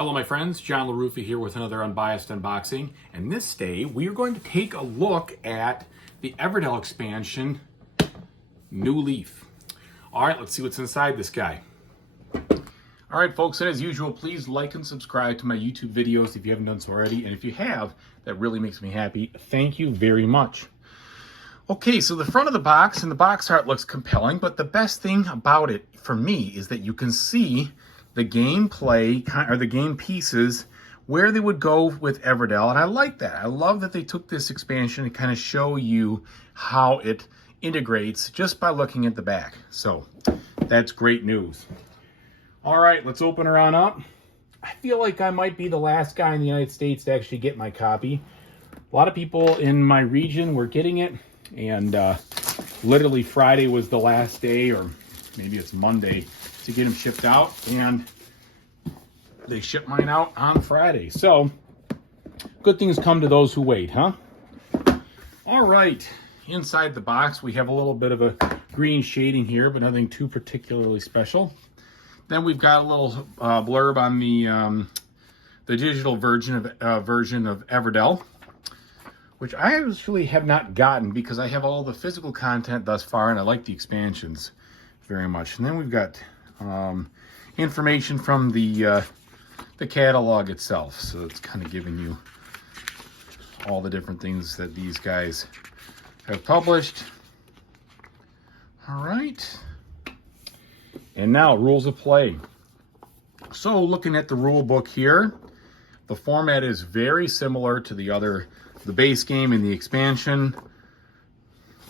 Hello my friends, John LaRuffa here with another Unbiased unboxing, and this day we are going to take a look at the Everdell expansion, Newleaf. Alright, let's see what's inside this guy. Alright folks, and as usual, please like and subscribe to my YouTube videos if you haven't done so already, and if you have, that really makes me happy. Thank you very much. Okay, so the front of the box and the box art looks compelling, but the best thing about it for me is that you can see the gameplay, or the game pieces, where they would go with Everdell, and I like that. I love that they took this expansion to kind of show you how it integrates just by looking at the back. So that's great news. All right, let's open her on up. I feel like I might be the last guy in the United States to actually get my copy. A lot of people in my region were getting it, and literally Friday was the last day, or maybe it's Monday, to get them shipped out, and they shipped mine out on Friday. So good things come to those who wait, huh? All right, inside the box we have a little bit of a green shading here, but nothing too particularly special. Then we've got a little blurb on the digital version of Everdell, which I actually have not gotten because I have all the physical content thus far, and I like the expansions very much. And then we've got information from the catalog itself, so it's kind of giving you all the different things that these guys have published. All right, and now rules of play. So looking at the rule book here, the format is very similar to the base game and the expansion.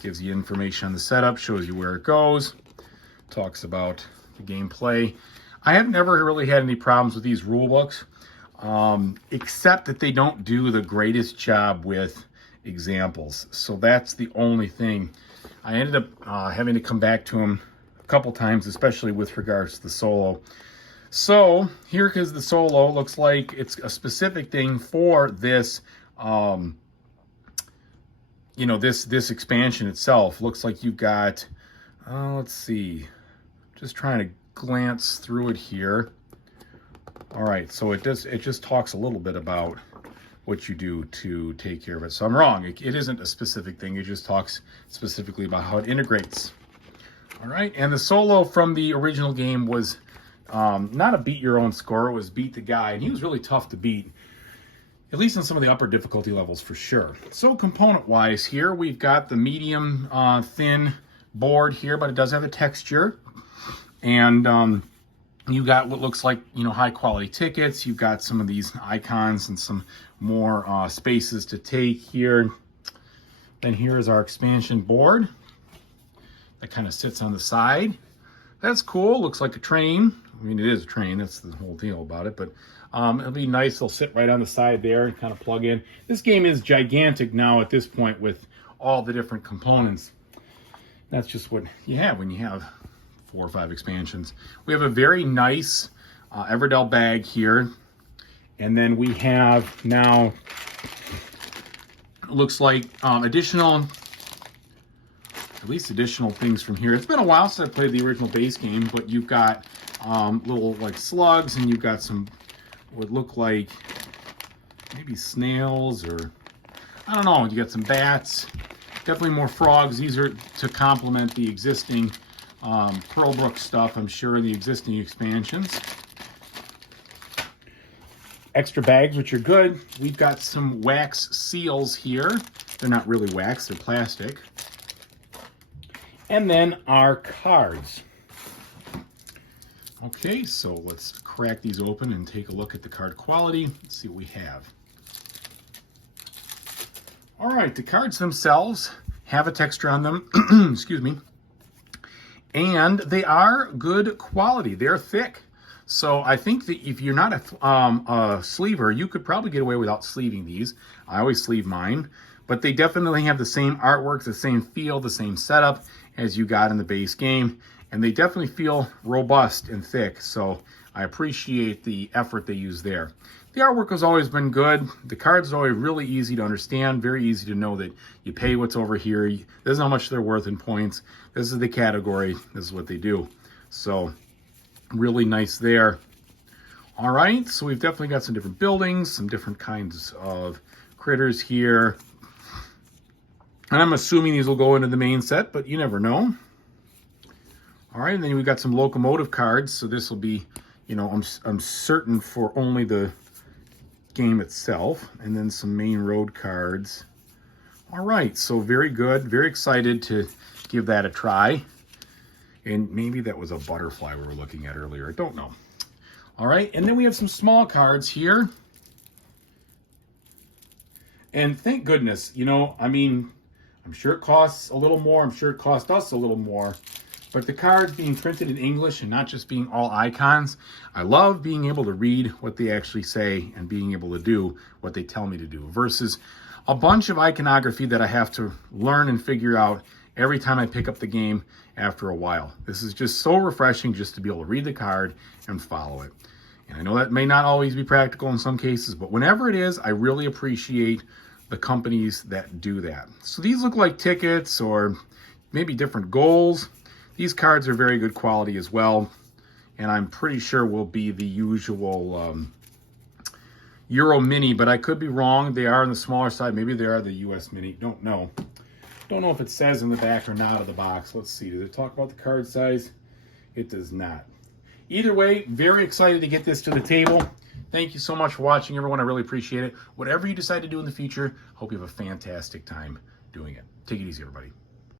Gives you information on the setup, shows you where it goes, talks about the gameplay. I have never really had any problems with these rule books, except that they don't do the greatest job with examples. So that's the only thing. I ended up having to come back to them a couple times, especially with regards to the solo. So here is the solo. Looks like it's a specific thing for this, this expansion itself. Looks like you've got, let's see, just trying to glance through it here. All right, so it just talks a little bit about what you do to take care of it. So I'm wrong, it isn't a specific thing, it just talks specifically about how it integrates. All right, and the solo from the original game was not a beat your own score, it was beat the guy, and he was really tough to beat, at least in some of the upper difficulty levels for sure. So component wise here, we've got the medium thin board here, but it does have a texture. And you got what looks like, high quality tickets. You've got some of these icons and some more spaces to take here. Then here is our expansion board that kind of sits on the side. That's cool. Looks like a train. I mean, it is a train. That's the whole deal about it. But it'll be nice. It'll sit right on the side there and kind of plug in. This game is gigantic now at this point with all the different components. That's just what you have when you have 4 or 5 expansions. We have a very nice Everdell bag here. And then we have now, looks like additional things from here. It's been a while since I played the original base game, but you've got little like slugs, and you've got some what look like maybe snails, or I don't know. You got some bats, definitely more frogs. These are to complement the existing Pearlbrook stuff, I'm sure, in the existing expansions. Extra bags, which are good. We've got some wax seals here. They're not really wax, they're plastic. And then our cards. Okay, so let's crack these open and take a look at the card quality. Let's see what we have. All right, the cards themselves have a texture on them. Excuse me. And they are good quality. They're thick. So I think that if you're not a sleever, you could probably get away without sleeving these. I always sleeve mine. But they definitely have the same artwork, the same feel, the same setup as you got in the base game. And they definitely feel robust and thick. So I appreciate the effort they use there. The artwork has always been good. The cards are always really easy to understand, very easy to know that you pay what's over here. This is how much they're worth in points. This is the category. This is what they do. So really nice there. All right, so we've definitely got some different buildings, some different kinds of critters here. And I'm assuming these will go into the main set, but you never know. All right, and then we've got some locomotive cards. So this will be, you know, I'm certain for only the game itself. And then some main road cards. All right, so very good. Very excited to give that a try. And maybe that was a butterfly we were looking at earlier. I don't know. All right, and then we have some small cards here. And thank goodness, you know, I mean, I'm sure it costs a little more. I'm sure it cost us a little more. But the cards being printed in English and not just being all icons, I love being able to read what they actually say and being able to do what they tell me to do versus a bunch of iconography that I have to learn and figure out every time I pick up the game after a while. This is just so refreshing just to be able to read the card and follow it. And I know that may not always be practical in some cases, but whenever it is, I really appreciate the companies that do that. So these look like tickets or maybe different goals. These cards are very good quality as well. And I'm pretty sure will be the usual Euro Mini, but I could be wrong. They are on the smaller side. Maybe they are the US Mini. Don't know. Don't know if it says in the back or not of the box. Let's see. Does it talk about the card size? It does not. Either way, very excited to get this to the table. Thank you so much for watching, everyone. I really appreciate it. Whatever you decide to do in the future, hope you have a fantastic time doing it. Take it easy, everybody.